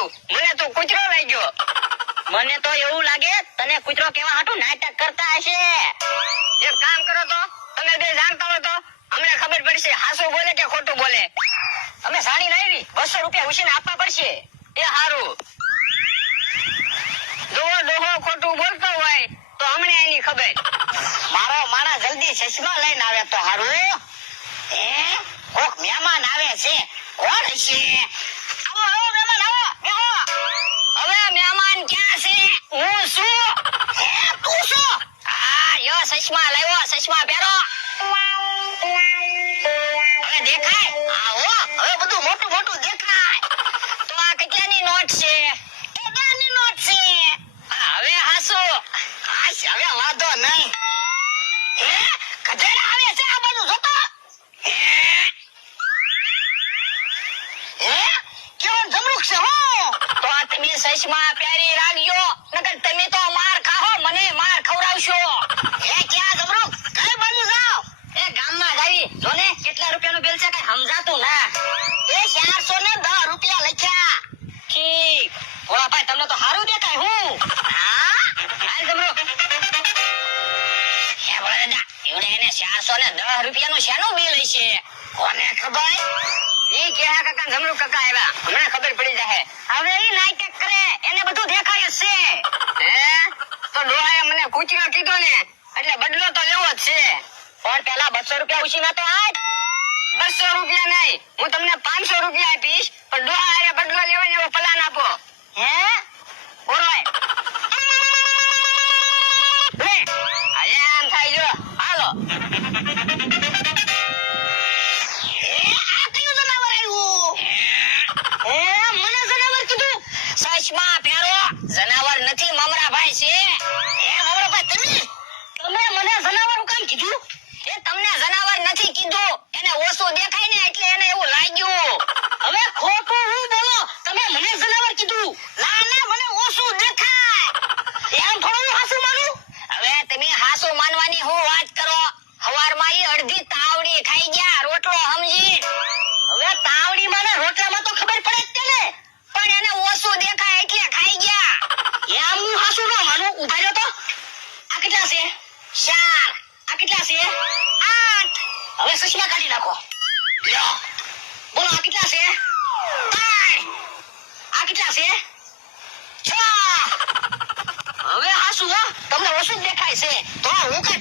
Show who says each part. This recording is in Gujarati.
Speaker 1: લાગ્યું મને તું કૂતરો લાગ્યો.
Speaker 2: મને તો એવું લાગે તને કૂતરો કેવા હાટું નાટક કરતા હશે.
Speaker 1: એક કામ કરો તો, તમે બે જાણતા હો તો, અમને ખબર પડશે, હાસુ બોલે કે ખોટું બોલે.
Speaker 2: અમે સાડી લાવી, બસો રૂપિયા ઉછીને આપવા પડશે.
Speaker 1: એ હારું. દોહો દોહો, ખોટું બોલતો હોય, તો અમને એની ખબર.
Speaker 2: મારો, મારા જલ્દી ચશ્મા લઈને આવે તો હારું એ કોક મહેમાન આવે છે, કોણ હશે?
Speaker 1: ચશ્મા લાવ્યો ચશ્મા પહેરો પહેરી રાખજો નકર તમે તો માર ખાહો મને માર ખવડાવશો
Speaker 2: હે ક્યાં જમરૂક કઈ બાજુ જાવ એ ગામમાં જાવી જો ને કેટલા રૂપિયાનું બિલ છે કઈ સમજાતું ના. એ ચારસો ને દસ રૂપિયા લખ્યા.
Speaker 1: ઠીક.
Speaker 2: ઓલા ભાઈ તમને તો સારું દેખાય હું. હા?
Speaker 1: હાલ જમરો
Speaker 2: હે ભોળા દાદા એવડે એને ચારસો ને દસ રૂપિયાનું શેનું બિલ હશે? કોને ખબર?
Speaker 1: ઈ કેહા કાકા જમરૂ કાકા આવ્યા. હમણાં ખબર પડી જાય
Speaker 2: હવે ઈ નાટક કરે એને બધું દેખાય છે.
Speaker 1: હે? તો ડોહાએ મને કૂતરો કીધો ને એટલે બદલો તો લેવો જ છે.
Speaker 2: પણ પેલા બસો રૂપિયા ઉછીના તો આજ.
Speaker 1: બસો રૂપિયા નહીં. હું તમને પાંચસો રૂપિયા આપીશ, પણ ડોહા હારે બદલો લેવો એવો પ્લાન આપો.
Speaker 2: હે? કયું જનાવર
Speaker 1: નથી, મમરાભાઈ છે.
Speaker 2: તમે? તમે મને જનાવર કામ કીધું?
Speaker 1: એ તમને જનાવર નથી કીધું. એને ઓછું દેખાય ને એટલે એને એવું લાગ્યું.
Speaker 2: હવે ખોટું હું બોલો? તમે મને જનાવર કીધું. ના ના, મને ઓછું દેખાય. એમ થોડું હાસું માનું?
Speaker 1: હવે તમે હાસુ માનવાની હું વાત કરો? હવારમાં એ અડધી તાવડી ખાઈ ગયા, રોટલો સમજી.
Speaker 2: હવે તાવડી માં રોટલામાં તો ખબર પડે જ ને.
Speaker 1: પણ એને ઓછું દેખાય એટલે ખાઈ ગયા.
Speaker 2: એમ હું હાસું ન માનું. ઊભા રહ્યો તો. આ કેટલા છે?
Speaker 1: ચાર.
Speaker 2: આ કેટલા છે?
Speaker 1: આઠ.
Speaker 2: હવે સસમા કાઢી નાખો. લ્યો. બોલો, આ કેટલા છે?
Speaker 1: ત્રણ
Speaker 2: આ કેટલા છે? છ. હવે હાસુ તમને ઓછું દેખાય છે. તો હું કઈ